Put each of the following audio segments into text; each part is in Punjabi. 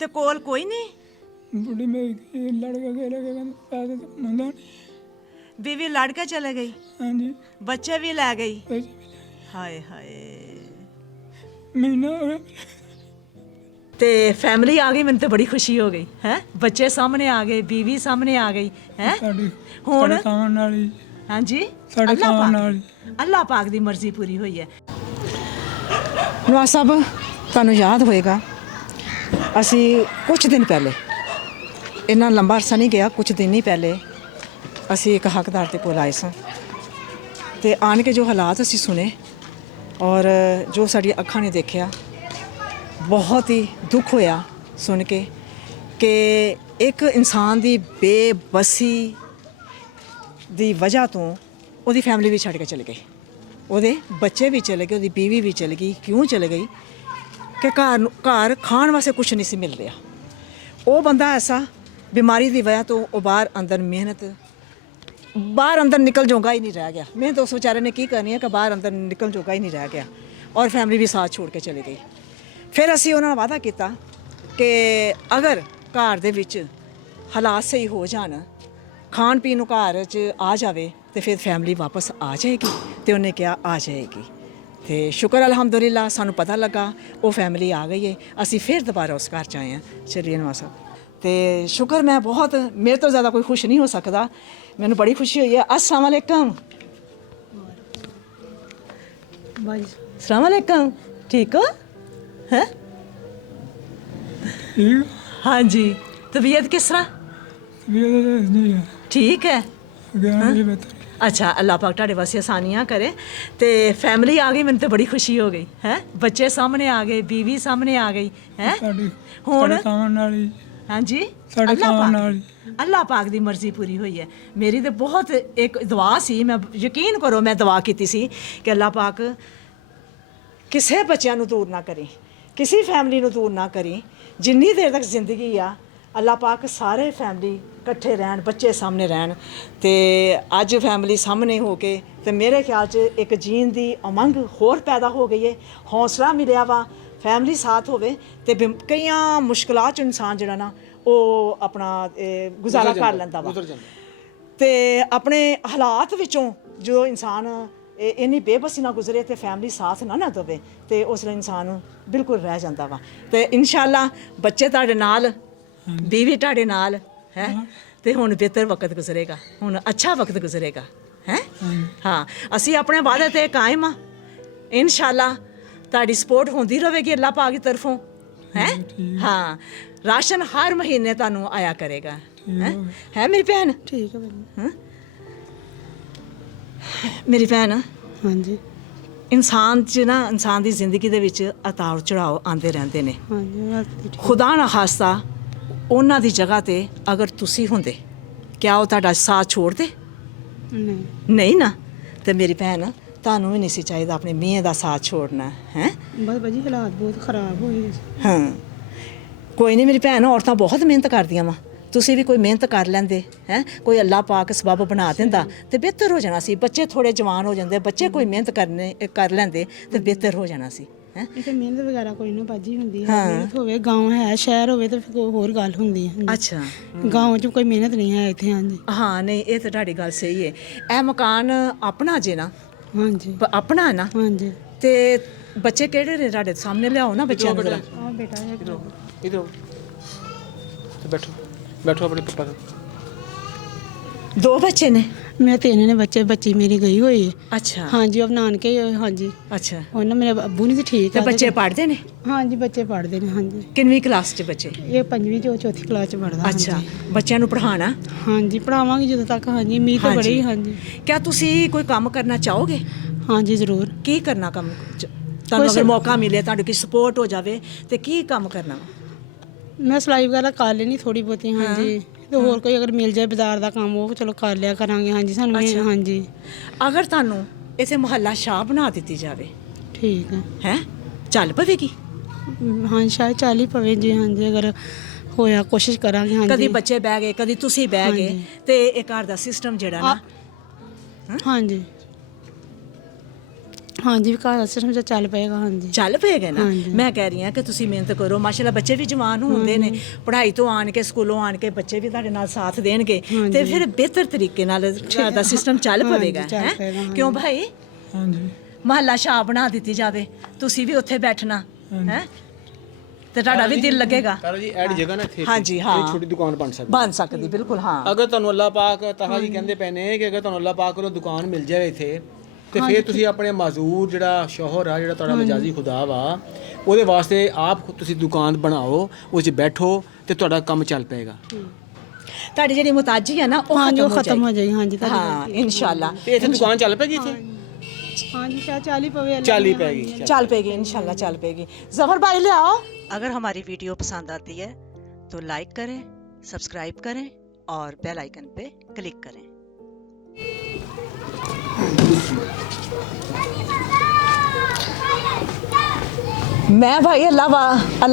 ਤੇ ਕੋਲ ਕੋਈ ਨਹੀਂ? बुढ़ी मेरी लड़का के लगे पैसे मंगा नहीं। बीवी लड़ के चले गई, हाँ जी बच्चे भी ले गई। पैसे भी हाय हाय। महीना हो गया। ਤੇ ਫੈਮਿਲੀ ਆ ਗਈ, ਮੈਨੂੰ ਤੇ ਬੜੀ ਖੁਸ਼ੀ ਹੋ ਗਈ ਹੈ। ਬੱਚੇ ਸਾਹਮਣੇ ਆ ਗਏ, ਬੀਵੀ ਸਾਹਮਣੇ ਆ ਗਈ ਹੈ। ਹੁਣ ਸਾਡੇ ਕਾਮਨ ਨਾਲ ਹੀ ਹਾਂਜੀ ਸਾਡੇ ਅੱਲਾਹ ਕਾਮਨ ਪਾਕ- ਨਾਲ ਹੀ ਅੱਲਾਹ ਪਾਕ ਦੀ ਮਰਜ਼ੀ ਪੂਰੀ ਹੋਈ ਹੈ। ਨਵਾਜ਼ ਸਾਹਿਬ, ਤੁਹਾਨੂੰ ਯਾਦ ਹੋਏਗਾ ਅਸੀਂ ਕੁਝ ਦਿਨ ਪਹਿਲੇ, ਇੰਨਾ ਲੰਬਾ ਅਰਸਾ ਨਹੀਂ ਗਿਆ, ਕੁਝ ਦਿਨ ਹੀ ਪਹਿਲੇ ਅਸੀਂ ਇੱਕ ਹੱਕਦਾਰ ਦੇ ਕੋਲ ਆਏ ਸਾਂ ਤੇ ਆਣ ਕੇ ਜੋ ਹਾਲਾਤ ਅਸੀਂ ਸੁਣੇ ਔਰ ਜੋ ਸਾਡੀ ਅੱਖਾਂ ਨੇ ਦੇਖਿਆ, ਬਹੁਤ ਹੀ ਦੁੱਖ ਹੋਇਆ ਸੁਣ ਕੇ ਕਿ ਇੱਕ ਇਨਸਾਨ ਦੀ ਬੇਬਸੀ ਦੀ ਵਜ੍ਹਾ ਤੋਂ ਉਹਦੀ ਫੈਮਿਲੀ ਵੀ ਛੱਡ ਕੇ ਚਲੇ ਗਏ, ਉਹਦੇ ਬੱਚੇ ਵੀ ਚਲੇ ਗਏ, ਉਹਦੀ ਬੀਵੀ ਵੀ ਚਲੇ ਗਈ। ਕਿਉਂ ਚਲੇ ਗਈ? ਕਿ ਘਰ ਖਾਣ ਵਾਸਤੇ ਕੁਝ ਨਹੀਂ ਸੀ ਮਿਲ ਰਿਹਾ। ਉਹ ਬੰਦਾ ਐਸਾ ਬਿਮਾਰੀ ਦੀ ਵਜ੍ਹਾ ਤੋਂ ਉਹ ਬਾਹਰ ਅੰਦਰ ਨਿਕਲ ਜੋਗਾ ਹੀ ਨਹੀਂ ਰਹਿ ਗਿਆ। ਮਿਹਨਤ ਉਸ ਵਿਚਾਰੇ ਨੇ ਕੀ ਕਰਨੀ ਹੈ ਕਿ ਬਾਹਰ ਅੰਦਰ ਨਿਕਲ ਜੋਗਾ ਹੀ ਨਹੀਂ ਰਹਿ ਗਿਆ ਔਰ ਫੈਮਿਲੀ ਵੀ ਸਾਥ ਛੋੜ ਕੇ ਚਲੀ ਗਈ। ਫਿਰ ਅਸੀਂ ਉਹਨਾਂ ਨਾਲ ਵਾਅਦਾ ਕੀਤਾ ਕਿ ਅਗਰ ਘਰ ਦੇ ਵਿੱਚ ਹਾਲਾਤ ਸਹੀ ਹੋ ਜਾਣ, ਖਾਣ ਪੀਣ ਨੂੰ ਘਰ 'ਚ ਆ ਜਾਵੇ ਤੇ ਫਿਰ ਫੈਮਿਲੀ ਵਾਪਸ ਆ ਜਾਏਗੀ। ਤੇ ਉਹਨੇ ਕਿਹਾ ਆ ਜਾਏਗੀ ਤੇ ਸ਼ੁਕਰ ਅਲਹਮਦੁਲਿਲਾ ਸਾਨੂੰ ਪਤਾ ਲੱਗਾ ਉਹ ਫੈਮਿਲੀ ਆ ਗਈ ਹੈ। ਅਸੀਂ ਫਿਰ ਦੁਬਾਰਾ ਉਸ ਘਰ 'ਚ ਆਏ ਹਾਂ ਸ਼ਰੀਰ ਨਵਾਜ਼ ਸਾਹਿਬ ਤੇ ਸ਼ੁਕਰ, ਮੈਂ ਬਹੁਤ, ਮੇਰੇ ਤੋਂ ਜ਼ਿਆਦਾ ਕੋਈ ਖੁਸ਼ ਨਹੀਂ ਹੋ ਸਕਦਾ। ਮੈਨੂੰ ਬੜੀ ਖੁਸ਼ੀ ਹੋਈ ਹੈ। अस्सलाम वालेकुम। अस्सलाम वालेकुम। ठीक हो? हैं? ठीक हाँ जी। तबीयत किस तरह? नहीं है ठीक है। ज्ञान जी बेहतर ਅੱਛਾ, ਅੱਲਾਹ ਪਾਕ ਤੁਹਾਡੇ ਵਾਸਤੇ ਆਸਾਨੀਆਂ ਕਰੇ। ਤੇ ਫੈਮਿਲੀ ਆ ਗਈ, ਮੈਨੂੰ ਤੇ ਬੜੀ ਖੁਸ਼ੀ ਹੋ ਗਈ ਹੈ। ਬੱਚੇ ਸਾਹਮਣੇ ਆ ਗਏ, ਬੀਵੀ ਸਾਹਮਣੇ ਆ ਗਈ ਹੈ। साड़ी ਹੁਣ साढ़े कामन ਨਾਲ ਹੀ ਹਾਂਜੀ ਸਾਡੇ ਅੱਲਾਹ ਕਾਮਨ ਪਾਕ- ਨਾਲ ਹੀ ਅੱਲਾਹ ਪਾਕ ਦੀ ਮਰਜ਼ੀ ਪੂਰੀ ਹੋਈ ਹੈ। ਮੇਰੀ ਤੇ ਬਹੁਤ ਇੱਕ ਦੁਆ ਸੀ, ਮੈਂ ਯਕੀਨ ਕਰੋ ਮੈਂ ਦੁਆ ਕੀਤੀ ਸੀ ਕਿ ਅੱਲਾਹ ਪਾਕ ਕਿਸੇ ਬੱਚਿਆਂ ਨੂੰ ਦੂਰ ਨਾ ਕਰੀ, ਕਿਸੇ ਫੈਮਿਲੀ ਨੂੰ ਦੂਰ ਨਾ ਕਰੀ। ਜਿੰਨੀ ਦੇਰ ਤੱਕ ਜ਼ਿੰਦਗੀ ਆ ਅੱਲਾਹ ਪਾਕ ਸਾਰੇ ਫੈਮਿਲੀ ਇਕੱਠੇ ਰਹਿਣ, ਬੱਚੇ ਸਾਹਮਣੇ ਰਹਿਣ। ਤੇ ਅੱਜ ਫੈਮਿਲੀ ਸਾਹਮਣੇ ਹੋ ਕੇ ਤੇ ਮੇਰੇ ਖਿਆਲ 'ਚ ਇੱਕ ਜੀਣ ਦੀ ਉਮੰਗ ਹੋਰ ਪੈਦਾ ਹੋ ਗਈ ਹੈ, ਹੌਸਲਾ ਮਿਲਿਆ ਵਾ। ਫੈਮਿਲੀ ਸਾਥ ਹੋਵੇ ਤੇ ਕਈਆਂ ਮੁਸ਼ਕਲਾਂ 'ਚ ਇਨਸਾਨ ਜਿਹੜਾ ਨਾ ਉਹ ਆਪਣਾ ਗੁਜ਼ਾਰਾ ਕਰ ਲੈਂਦਾ ਵਾ। ਤੇ ਆਪਣੇ ਹਾਲਾਤ ਵਿੱਚੋਂ ਜਦੋਂ ਇਨਸਾਨ ਇੰਨੀ ਬੇਬਸੀ ਨਾਲ ਗੁਜ਼ਰੇ ਤੇ ਫੈਮਿਲੀ ਸਾਥ ਨਾ ਦੇਵੇ ਤੇ ਉਸ ਲਈ ਇਨਸਾਨ ਬਿਲਕੁਲ ਰਹਿ ਜਾਂਦਾ ਵਾ। ਤੇ ਇਨਸ਼ਾਅੱਲਾ ਬੱਚੇ ਤੁਹਾਡੇ ਨਾਲ, ਬੀਵੀ ਤੁਹਾਡੇ ਨਾਲ ਹੈ ਤੇ ਹੁਣ ਬਿਹਤਰ ਵਕਤ ਗੁਜ਼ਰੇਗਾ, ਹੁਣ ਅੱਛਾ ਵਕਤ ਗੁਜ਼ਰੇਗਾ ਹੈ। ਹਾਂ, ਅਸੀਂ ਆਪਣੇ ਵਾਅਦੇ ਤੇ ਕਾਇਮ ਆ। ਇਨਸ਼ਾਅੱਲਾ ਤੁਹਾਡੀ ਸਪੋਰਟ ਹੁੰਦੀ ਰਹੇਗੀ ਅੱਲਾਹ ਪਾਕ ਦੀ ਤਰਫੋਂ ਹੈ। ਹਾਂ, ਰਾਸ਼ਨ ਹਰ ਮਹੀਨੇ ਤੁਹਾਨੂੰ ਆਇਆ ਕਰੇਗਾ ਹੈ ਮੇਰੀ ਭੈਣ। ਠੀਕ ਹੈ ਭਾਜੀ। ਮੇਰੀ ਭੈਣ, ਹਾਂਜੀ ਇਨਸਾਨ 'ਚ ਨਾ, ਇਨਸਾਨ ਦੀ ਜ਼ਿੰਦਗੀ ਦੇ ਵਿੱਚ ਉਤਾਰ ਚੜਾਓ ਆਉਂਦੇ ਰਹਿੰਦੇ ਨੇ। ਹਾਂਜੀ ਖੁਦਾ ਨਾ ਖਾਸਤਾ ਉਹਨਾਂ ਦੀ ਜਗ੍ਹਾ ਤੇ ਅਗਰ ਤੁਸੀਂ ਹੁੰਦੇ, ਕਿਆ ਉਹ ਤੁਹਾਡਾ ਸਾਥ ਛੋੜਦੇ? ਨਹੀਂ ਨਾ। ਤੇ ਮੇਰੀ ਭੈਣ, ਤੁਹਾਨੂੰ ਵੀ ਨਹੀਂ ਸੀ ਚਾਹੀਦਾ ਆਪਣੇ ਮੀਆਂ ਦਾ ਸਾਥ ਛੋੜਨਾ ਹੈ। ਬਸ ਭਾਜੀ ਹਾਲਾਤ ਬਹੁਤ ਖਰਾਬ ਹੋਏ। ਹਾਂ, ਕੋਈ ਨਹੀਂ ਮੇਰੀ ਭੈਣ, ਔਰਤਾਂ ਬਹੁਤ ਮਿਹਨਤ ਕਰਦੀਆਂ ਵਾ। ਤੁਸੀਂ ਵੀ ਕੋਈ ਮਿਹਨਤ ਕਰ ਲੈਂਦੇ ਹੈ, ਕੋਈ ਅੱਲਾਹ ਪਾਕ ਸਬਬ ਬਣਾ ਦਿੰਦਾ ਤੇ ਬਿਹਤਰ ਹੋ ਜਾਣਾ ਸੀ। ਬੱਚੇ ਥੋੜੇ ਜਵਾਨ ਹੋ ਜਾਂਦੇ, ਬੱਚੇ ਕੋਈ ਮਿਹਨਤ ਕਰ ਲੈਂਦੇ ਤੇ ਬਿਹਤਰ ਹੋ ਜਾਣਾ ਸੀ ਹੈ। ਇੱਥੇ ਮਿਹਨਤ ਵਗੈਰਾ ਕੋਈ ਨਾ ਭਾਜੀ ਹੁੰਦੀ ਹੈ। ਮਿਹਨਤ ਹੋਵੇ, ਗਾਉਂ ਹੈ, ਸ਼ਹਿਰ ਹੋਵੇ ਤਾਂ ਫਿਰ ਕੋਈ ਹੋਰ ਗੱਲ ਹੁੰਦੀ ਹੈ। ਅੱਛਾ, ਗਾਉਂ 'ਚ ਕੋਈ ਮਿਹਨਤ ਨਹੀਂ ਹੈ ਇੱਥੇ। ਹਾਂਜੀ ਹਾਂ, ਨਹੀਂ ਇਹ ਤਾਂ ਤੁਹਾਡੀ ਗੱਲ ਸਹੀ ਹੈ। ਇਹ ਮਕਾਨ ਆਪਣਾ ਜੇ ਨਾ, ਹਾਂਜੀ ਆਪਣਾ ਹੈ ਨਾ। ਹਾਂਜੀ। ਤੇ ਬੱਚੇ ਕਿਹੜੇ ਨੇ ਤੁਹਾਡੇ ਸਾਹਮਣੇ? ਲਿਆਓ ਨਾ ਬੱਚਿਆਂ ਨੂੰ। ਆ ਬੇਟਾ ਹੈ। इधर बैठो बैठो अपने पापा को। ਦੋ ਬੱਚੇ ਨੇ? ਮੈਂ ਤਿੰਨ ਨੇ ਬੱਚੇ, ਬੱਚੀ ਮੇਰੀ ਗਈ ਹੋਈ ਹੈ। ਅੱਛਾ ਹਾਂਜੀ, ਉਹ ਨਾਨਕੇ। ਹਾਂਜੀ, ਅੱਛਾ। ਉਹਨਾਂ ਮੇਰੇ ਅੱਬੂ ਨਹੀਂ ਸੀ ਠੀਕ। ਤੇ ਬੱਚੇ ਪੜ੍ਹਦੇ ਨੇ? ਹਾਂਜੀ, ਬੱਚੇ ਪੜ੍ਹਦੇ ਨੇ। ਹਾਂਜੀ, ਕਿੰਨਵੀਂ ਕਲਾਸ 'ਚ ਬੱਚੇ? ਇਹ 5ਵੀਂ ਚੋਂ ਚੌਥੀ ਕਲਾਸ 'ਚ ਪੜ੍ਹਦਾ। ਅੱਛਾ, ਬੱਚਿਆਂ ਨੂੰ ਪੜ੍ਹਾਉਣਾ? ਹਾਂਜੀ, ਪੜ੍ਹਾਵਾਂਗੀ ਜਦੋਂ ਤੱਕ। ਹਾਂਜੀ, ਉਮੀਦ ਤਾਂ ਬੜੀ। ਹਾਂਜੀ। ਕਿਆ ਤੁਸੀਂ ਕੋਈ ਕੰਮ ਕਰਨਾ ਚਾਹੋਗੇ? ਹਾਂਜੀ ਜ਼ਰੂਰ। ਕੀ ਕਰਨਾ ਕੰਮ ਤੁਹਾਨੂੰ ਅਗਰ ਮੌਕਾ ਮਿਲੇ, ਤੁਹਾਡੀ ਕੋਈ ਸਪੋਰਟ ਹੋ ਜਾਵੇ ਤੇ ਕੀ ਕੰਮ ਕਰਨਾ? ਮੈਂ ਸਿਲਾਈ ਵਗੈਰਾ ਕਰ ਲੈਣੀ ਥੋੜੀ ਬਹੁਤੀ। ਹਾਂਜੀ, ਤੇ ਹੋਰ ਕੋਈ ਅਗਰ ਮਿਲ ਜਾਏ ਬਾਜ਼ਾਰ ਦਾ ਕੰਮ, ਉਹ ਚਲੋ ਕਰ ਲਿਆ ਕਰਾਂਗੇ। ਹਾਂਜੀ ਸਾਨੂੰ। ਹਾਂਜੀ, ਅਗਰ ਤੁਹਾਨੂੰ ਇਥੇ ਮੁਹੱਲਾ ਸ਼ਾਹ ਬਣਾ ਦਿੱਤੀ ਜਾਵੇ, ਠੀਕ ਹੈ ਚੱਲ ਪਵੇਗੀ? ਹਾਂ, ਸ਼ਾਇਦ ਚੱਲ ਹੀ ਪਵੇ ਜੀ। ਹਾਂਜੀ, ਅਗਰ ਹੋਇਆ ਕੋਸ਼ਿਸ਼ ਕਰਾਂਗੇ। ਹਾਂਜੀ, ਕਦੀ ਬੱਚੇ ਬਹਿ ਗਏ, ਕਦੀ ਤੁਸੀਂ ਬਹਿ ਗਏ ਤੇ ਇਹ ਘਰ ਦਾ ਸਿਸਟਮ ਜਿਹੜਾ ਨਾ। ਹਾਂਜੀ, ਹਾਂਜੀ ਵਿਕਾਸ ਆਸ਼ਰਮ ਚ ਚੱਲ ਪਏਗਾ। ਹਾਂਜੀ ਚੱਲ ਪਏਗਾ ਨਾ। ਮੈਂ ਕਹਿ ਰਹੀ ਹਾਂ ਕਿ ਤੁਸੀਂ ਮਿਹਨਤ ਕਰੋ, ਮਾਸ਼ਾਅੱਲਾ ਬੱਚੇ ਵੀ ਜਵਾਨ ਹੁੰਦੇ ਨੇ, ਪੜ੍ਹਾਈ ਤੋਂ ਆਣ ਕੇ ਸਕੂਲੋਂ ਆਣ ਕੇ ਬੱਚੇ ਵੀ ਤੁਹਾਡੇ ਨਾਲ ਸਾਥ ਦੇਣਗੇ ਤੇ ਫਿਰ ਬਿਹਤਰ ਤਰੀਕੇ ਨਾਲ ਘਰ ਦਾ ਸਿਸਟਮ ਚੱਲ ਪਵੇਗਾ ਹੈ। ਕਿਉਂ ਭਾਈ? ਹਾਂਜੀ ਮਹੱਲਾ ਸ਼ਾਹ ਬਣਾ ਦਿੱਤੀ ਜਾਵੇ, ਤੁਸੀਂ ਵੀ ਉੱਥੇ ਬੈਠਣਾ ਹੈ ਤੇ ਤੁਹਾਡਾ ਵੀ ਦਿਲ ਲੱਗੇਗਾ। ਤਾਰਾ ਜੀ ਐਡ ਜਗ੍ਹਾ ਨਾ ਇੱਥੇ ਹਾਂਜੀ, ਹਾਂ। ਇੱਕ ਛੋਟੀ ਦੁਕਾਨ ਬਣ ਸਕਦੀ ਬਿਲਕੁਲ। ਹਾਂ, ਅਗਰ ਤੁਹਾਨੂੰ ਅੱਲਾਹ ਪਾਕ ਤਾਹਾ ਜੀ ਕਹਿੰਦੇ ਪਏ ਨੇ ਕਿ ਅਗਰ ਤੁਹਾਨੂੰ ਅੱਲਾਹ ਪਾਕ ਕੋਲੋਂ ਦੁਕਾਨ ਮਿਲ ਜਾਵੇ ਇੱਥੇ ਤੇ ਫਿਰ ਤੁਸੀਂ ਆਪਣੇ ਮਾਜ਼ੂਰ ਜਿਹੜਾ ਸ਼ੋਹਰ ਆ, ਜਿਹੜਾ ਤੁਹਾਡਾ ਮਜਾਜ਼ੀ ਖੁਦਾ ਵਾ, ਉਹਦੇ ਵਾਸਤੇ ਆਪ ਤੁਸੀਂ ਦੁਕਾਨ ਬਣਾਓ, ਉਸ 'ਚ ਬੈਠੋ ਤੇ ਤੁਹਾਡਾ ਕੰਮ ਚੱਲ ਪਏਗਾ। ਤੁਹਾਡੀ ਜਿਹੜੀ ਮੁਤਾਜੀ ਹੈ ਨਾ ਉਹ ਖਤਮ ਹੋ ਜਾਏਗੀ। ਹਾਂਜੀ ਹਾਂ ਇਨਸ਼ਾਅੱਲਾ। ਤੇ ਇੱਥੇ ਦੁਕਾਨ ਚੱਲ ਪਏਗੀ ਇੱਥੇ ਹਾਂਜੀ ਸ਼ਾਇਦ 40 ਪਵੇ। ਚੱਲ ਪੈਗੀ। चल पेगी इंशाल्लाह, चल पेगी। जफर भाई ले आओ। अगर हमारी वीडियो पसंद आती है तो लाइक करें, सब्सक्राइब करें और बेल आइकन पे क्लिक करें। मैं भाई अल्लाह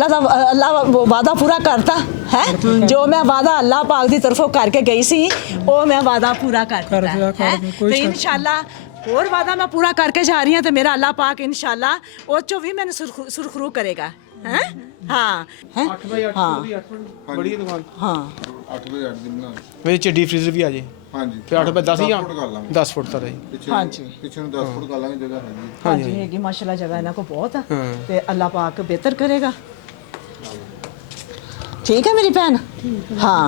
दा वादा पूरा करता है। जो मैं वादा अल्लाह पाक दी तरफों करके गई सी वो मैं वादा पूरा करता है। तो इंशाल्लाह और वादा मैं पूरा करके जा रही हूँ तो मेरा अल्लाह पाक इंशाल्लाह वो चो भी मैंने सुरखरू करेगा हैं। हाँ हैं 8 ਬਾਈ 8 ਦੀ 8 ਬੜੀ ਦੁਕਾਨ। हाँ 8 ਵਜੇ 8 ਦੀ ਬਣਾ ਵਿੱਚ ਡੀ ਫ੍ਰੀਜ਼ਰ ਵੀ ਆ ਜੇ। ਹਾਂਜੀ ਫਿਰ 8 ਬਾਈ 10 ਹੀ ਆ। ਫੁੱਟ ਕਰ ਲਾਂਗੇ। 10 ਫੁੱਟ ਤਾਂ ਰਹੀ। ਪਿੱਛੇ ਹਾਂਜੀ। ਪਿੱਛੇ ਨੂੰ 10 ਫੁੱਟ ਕਰ ਲਾਂਗੇ, ਜਗ੍ਹਾ ਹੈਗੀ। हाँ जी हैगी माशाल्लाह, जगह इन्हों को बहुत है ते अल्लाह पाक बेहतर करेगा। ठीक है मेरी भैन। हाँ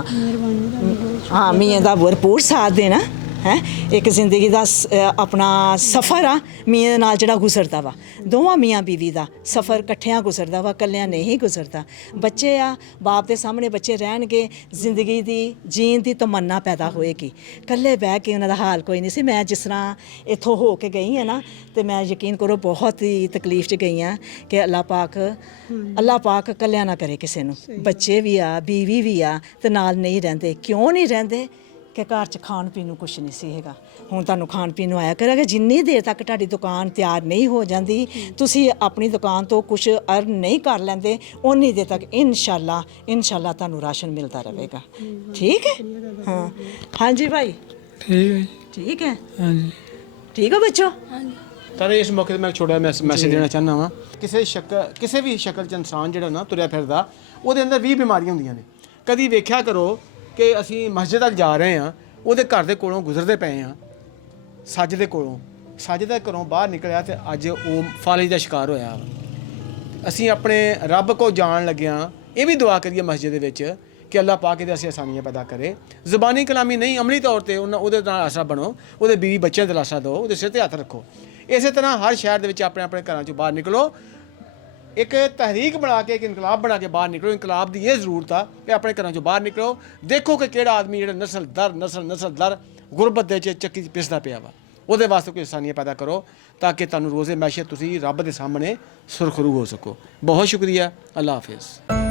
हाँ मियाँ दा भरपूर साथ देना है। एक जिंदगी का अपना सफ़र आ मियाँ नाल जिहड़ा गुजरदा वा, दोवां मियाँ बीवी दा सफ़र कट्ठियां गुजरदा वा, कल्लियां नहीं गुजरदा। बच्चे आ बाप दे सामने बच्चे रहणगे, जिंदगी दी जीण दी तमन्ना पैदा होएगी। कल्ले बह के उन्हां दा हाल कोई नहीं सी। मैं जिस तरह इत्थों हो के गई है ना तो मैं यकीन करो बहुत ही तकलीफ च गई हाँ कि अल्लाह पाक कल्लियां ना करे किसी नूं। बच्चे भी आ, बीवी भी आ ते नाल नहीं रहिंदे। क्यों नहीं रहिंदे कि घर च खाण पीण ਨੂੰ ਕੁਛ ਨਹੀਂ ਸੀ ਹੈਗਾ। ਹੁਣ ਤੁਹਾਨੂੰ ਖਾਣ ਪੀਣ ਨੂੰ ਆਇਆ ਕਰਾਂਗੇ। ਜਿੰਨੀ ਦੇਰ ਤੱਕ ਤੁਹਾਡੀ ਦੁਕਾਨ ਤਿਆਰ ਨਹੀਂ ਹੋ ਜਾਂਦੀ, ਤੁਸੀਂ ਆਪਣੀ ਦੁਕਾਨ ਤੋਂ ਕੁਛ ਅਰਨ ਨਹੀਂ ਕਰ ਲੈਂਦੇ, ਉਨੀ ਦੇਰ ਤੱਕ ਇਨਸ਼ਾਅੱਲਾ ਤੁਹਾਨੂੰ ਰਾਸ਼ਨ ਮਿਲਦਾ ਰਹੇਗਾ। ਠੀਕ ਹੈ? ਹਾਂ ਹਾਂਜੀ ਭਾਈ ਠੀਕ ਹੈ ਜੀ। ਠੀਕ ਹੈ। ਹਾਂਜੀ ਠੀਕ ਹੋ ਬੱਚੋ? ਤਾਂ ਇਸ ਮੌਕੇ ਤੇ ਮੈਂ ਛੋਟਾ ਮੈਸੇਜ ਦੇਣਾ ਚਾਹੁੰਦਾ ਵਾਂ। ਕਿਸੇ ਵੀ ਸ਼ਕਲ 'ਚ ਇਨਸਾਨ ਜਿਹੜਾ ਨਾ ਤੁਰਿਆ ਫਿਰਦਾ, ਉਹਦੇ ਅੰਦਰ 20 ਬਿਮਾਰੀਆਂ ਹੁੰਦੀਆਂ ਨੇ। ਕਦੀ ਵੇਖਿਆ ਕਰੋ ਕਿ ਅਸੀਂ ਮਸਜਿਦ ਤੱਕ ਜਾ ਰਹੇ ਹਾਂ, ਉਹਦੇ ਘਰ ਦੇ ਕੋਲੋਂ ਗੁਜ਼ਰਦੇ ਪਏ ਹਾਂ, ਸੱਜ ਦੇ ਕੋਲੋਂ, ਸੱਜ ਦੇ ਘਰੋਂ ਬਾਹਰ ਨਿਕਲਿਆ ਤੇ ਅੱਜ ਉਹ ਫਾਲਿਜ ਦਾ ਸ਼ਿਕਾਰ ਹੋਇਆ। ਅਸੀਂ ਆਪਣੇ ਰੱਬ ਕੋਲ ਜਾਣ ਲੱਗਿਆਂ ਇਹ ਵੀ ਦੁਆ ਕਰੀਏ ਮਸਜਿਦ ਦੇ ਵਿੱਚ ਕਿ ਅੱਲਾਹ ਪਾਕ ਇਹਦੇ ਅਸੀਂ ਆਸਾਨੀਆਂ ਪੈਦਾ ਕਰੇ। ਜ਼ੁਬਾਨੀ ਕਲਾਮੀ ਨਹੀਂ, ਅਮਲੀ ਤੌਰ ਤੇ ਉਹਦੇ ਨਾਲ ਆਸਰਾ ਬਣੋ, ਉਹਦੇ ਬੀਵੀ ਬੱਚਿਆਂ ਦਾ ਆਸਰਾ ਦਿਓ, ਉਹਦੇ ਸਿਰ ਤੇ ਹੱਥ ਰੱਖੋ। ਇਸੇ ਤਰ੍ਹਾਂ ਹਰ ਸ਼ਹਿਰ ਦੇ ਵਿੱਚ ਆਪਣੇ ਆਪਣੇ ਘਰਾਂ 'ਚੋਂ ਬਾਹਰ ਨਿਕਲੋ, ਇੱਕ ਤਹਿਰੀਕ ਬਣਾ ਕੇ, ਇੱਕ ਇਨਕਲਾਬ ਬਣਾ ਕੇ ਬਾਹਰ ਨਿਕਲੋ। ਇਨਕਲਾਬ ਦੀ ਇਹ ਜ਼ਰੂਰਤ ਆ ਕਿ ਆਪਣੇ ਘਰਾਂ 'ਚੋਂ ਬਾਹਰ ਨਿਕਲੋ। ਦੇਖੋ ਕਿ ਕਿਹੜਾ ਆਦਮੀ ਜਿਹੜਾ ਨਸਲ ਦਰ ਗੁਰਬਤ ਦੇ 'ਚ ਚੱਕੀ 'ਚ ਪਿਸਦਾ ਪਿਆ ਵਾ, ਉਹਦੇ ਵਾਸਤੇ ਕੋਈ ਆਸਾਨੀਆਂ ਪੈਦਾ ਕਰੋ ਤਾਂ ਕਿ ਤੁਹਾਨੂੰ ਰੋਜ਼ੇ ਮੈਸ਼ਤ ਤੁਸੀਂ ਰੱਬ ਦੇ ਸਾਹਮਣੇ ਸੁਰਖਰੂ ਹੋ ਸਕੋ। ਬਹੁਤ ਸ਼ੁਕਰੀਆ। ਅੱਲਾਹ ਹਾਫਿਜ਼।